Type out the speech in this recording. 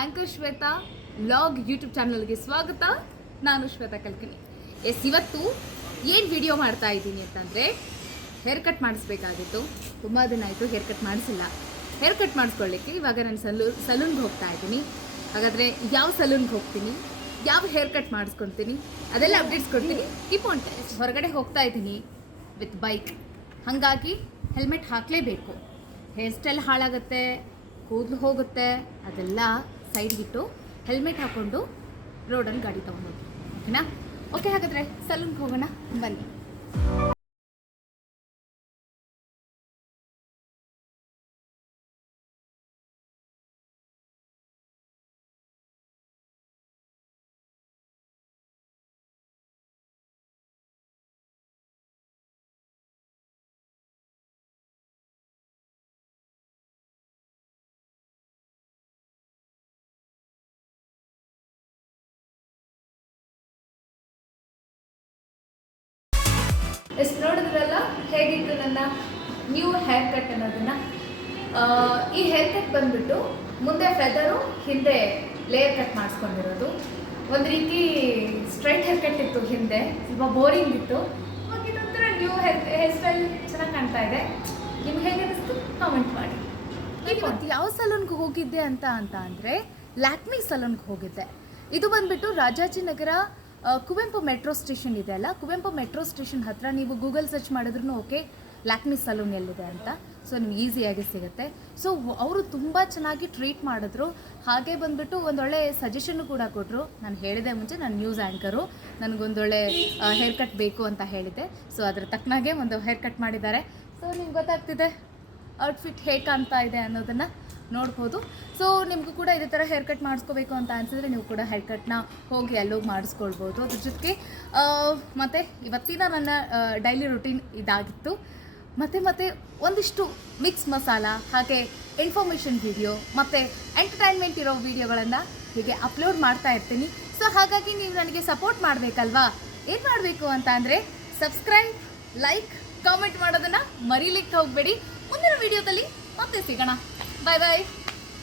Anchor Shweta log YouTube ಚಾನಲ್ಗೆ ಸ್ವಾಗತ. ನಾನು ಶ್ವೇತಾ ಕಲ್ಕನಿ. ಇವತ್ತು ಏನು ವಿಡಿಯೋ ಮಾಡ್ತಾ ಇದ್ದೀನಿ ಅಂತಂದರೆ, ಹೇರ್ ಕಟ್ ಮಾಡಿಸ್ಬೇಕಾಗಿತ್ತು. ತುಂಬ ದಿನ ಆಯಿತು ಹೇರ್ ಕಟ್ ಮಾಡಿಸಿಲ್ಲ. ಹೇರ್ ಕಟ್ ಮಾಡಿಸ್ಕೊಳ್ಳಿಕ್ಕೆ ಇವಾಗ ನಾನು ಸಲೂನ್ಗೆ ಹೋಗ್ತಾ ಇದ್ದೀನಿ. ಹಾಗಾದರೆ ಯಾವ ಸಲೂನ್ಗೆ ಹೋಗ್ತೀನಿ, ಯಾವ ಹೇರ್ ಕಟ್ ಮಾಡಿಸ್ಕೊತೀನಿ, ಅದೆಲ್ಲ ಅಪ್ಡೇಟ್ಸ್ ಕೊಡ್ತೀನಿ. Keep on touch. ಹೊರಗಡೆ ಹೋಗ್ತಾ ಇದ್ದೀನಿ ವಿತ್ ಬೈಕ್, ಹಾಗಾಗಿ ಹೆಲ್ಮೆಟ್ ಹಾಕಲೇಬೇಕು. ಹೇರ್ ಸ್ಟೈಲ್ ಹಾಳಾಗುತ್ತೆ, ಕೂದಲು ಹೋಗುತ್ತೆ, ಅದೆಲ್ಲ ಸೈಡ್ಗಿಟ್ಟು ಹೆಲ್ಮೆಟ್ ಹಾಕ್ಕೊಂಡು ರೋಡಲ್ಲಿ ಗಾಡಿ ತೊಗೊಂಡೋಗಿ, ಓಕೆನಾ? ಓಕೆ, ಹಾಗಾದರೆ ಸಲೂನ್ಗೆ ಹೋಗೋಣ ಬನ್ನಿ. ಎಷ್ಟು ನೋಡಿದ್ರಲ್ಲ ಹೇಗಿತ್ತು ನನ್ನ ನ್ಯೂ ಹೇರ್ ಕಟ್ ಅನ್ನೋದನ್ನು. ಈ ಹೇರ್ ಕಟ್ ಬಂದ್ಬಿಟ್ಟು ಮುಂದೆ ಫೆದರು, ಹಿಂದೆ ಲೇಯರ್ ಕಟ್ ಮಾಡಿಸ್ಕೊಂಡಿರೋದು. ಒಂದು ರೀತಿ ಸ್ಟ್ರೈಟ್ ಹೇರ್ ಕಟ್ ಇತ್ತು ಹಿಂದೆ, ಸ್ವಲ್ಪ ಬೋರಿಂಗ್ ಇತ್ತು. ಇವಾಗ ಇದೊಂಥರ ನ್ಯೂ ಹೇರ್ ಸ್ಟೈಲ್ ಚೆನ್ನಾಗಿ ಕಾಣ್ತಾ ಇದೆ. ನಿಮ್ಗೆ ಹೇಗೆ ಅನಿಸ್ತು ಕಾಮೆಂಟ್ ಮಾಡಿ. ಇವತ್ತು ಯಾವ ಸಲೂನ್ಗೆ ಹೋಗಿದ್ದೆ ಅಂತ ಅಂದರೆ ಲ್ಯಾಕ್ಮಿ ಸಲೂನ್ಗೆ ಹೋಗಿದ್ದೆ. ಇದು ಬಂದ್ಬಿಟ್ಟು ರಾಜಾಜಿನಗರ ಕುವೆಂಪು ಮೆಟ್ರೋ ಸ್ಟೇಷನ್ ಇದೆ ಅಲ್ಲ, ಕುವೆಂಪು ಮೆಟ್ರೋ ಸ್ಟೇಷನ್ ಹತ್ತಿರ ನೀವು ಗೂಗಲ್ ಸರ್ಚ್ ಮಾಡಿದ್ರೂ ಓಕೆ ಲ್ಯಾಕ್ಮಿ ಸಲೂನ್ ಎಲ್ಲಿದೆ ಅಂತ, ಸೊ ನಿಮ್ಗೆ ಈಸಿಯಾಗಿ ಸಿಗುತ್ತೆ. ಸೊ ಅವರು ತುಂಬ ಚೆನ್ನಾಗಿ ಟ್ರೀಟ್ ಮಾಡಿದ್ರು. ಹಾಗೆ ಬಂದುಬಿಟ್ಟು ಒಂದೊಳ್ಳೆ ಸಜೆಷನ್ನು ಕೂಡ ಕೊಟ್ಟರು. ನಾನು ಹೇಳಿದೆ ಮುಂಚೆ, ನಾನು ನ್ಯೂಸ್ ಆ್ಯಂಕರು, ನನಗೊಂದೊಳ್ಳೆ ಹೇರ್ ಕಟ್ ಬೇಕು ಅಂತ ಹೇಳಿದ್ದೆ. ಸೊ ಅದ್ರ ತಕ್ಕನಾಗೆ ಒಂದು ಹೇರ್ ಕಟ್ ಮಾಡಿದ್ದಾರೆ. ಸೊ ನಿಮ್ಗೆ ಗೊತ್ತಾಗ್ತಿದೆ ಔಟ್ಫಿಟ್ ಹೇಗೆ ಕಾಣ್ತಾ ಇದೆ ಅನ್ನೋದನ್ನು ನೋಡ್ಬೋದು. ಸೊ ನಿಮಗೂ ಕೂಡ ಇದೇ ಥರ ಹೇರ್ ಕಟ್ ಮಾಡಿಸ್ಕೋಬೇಕು ಅಂತ ಅನಿಸಿದ್ರೆ ನೀವು ಕೂಡ ಹೇರ್ ಕಟ್ನ ಹೋಗಿ ಅಲ್ಲೋಗಿ ಮಾಡಿಸ್ಕೊಳ್ಬೋದು. ಅದ್ರ ಜೊತೆಗೆ ಮತ್ತು ಇವತ್ತಿನ ನನ್ನ ಡೈಲಿ ರುಟೀನ್ ಇದಾಗಿತ್ತು. ಮತ್ತು ಒಂದಿಷ್ಟು ಮಿಕ್ಸ್ ಮಸಾಲ, ಹಾಗೆ ಇನ್ಫಾರ್ಮೇಷನ್ ವಿಡಿಯೋ ಮತ್ತು ಎಂಟರ್ಟೈನ್ಮೆಂಟ್ ಇರೋ ವಿಡಿಯೋಗಳನ್ನು ಹೀಗೆ ಅಪ್ಲೋಡ್ ಮಾಡ್ತಾ ಇರ್ತೀನಿ. ಸೊ ಹಾಗಾಗಿ ನೀವು ನನಗೆ ಸಪೋರ್ಟ್ ಮಾಡಬೇಕಲ್ವಾ? ಏನು ಮಾಡಬೇಕು ಅಂತ ಅಂದರೆ ಸಬ್ಸ್ಕ್ರೈಬ್, ಲೈಕ್, ಕಾಮೆಂಟ್ ಮಾಡೋದನ್ನು ಮರೀಲಿಕ್ಕೆ ಹೋಗಬೇಡಿ. ಮುಂದಿನ ವಿಡಿಯೋದಲ್ಲಿ ಮತ್ತೆ ಸಿಗೋಣ. ಬಾಯ್ ಬಾಯ್.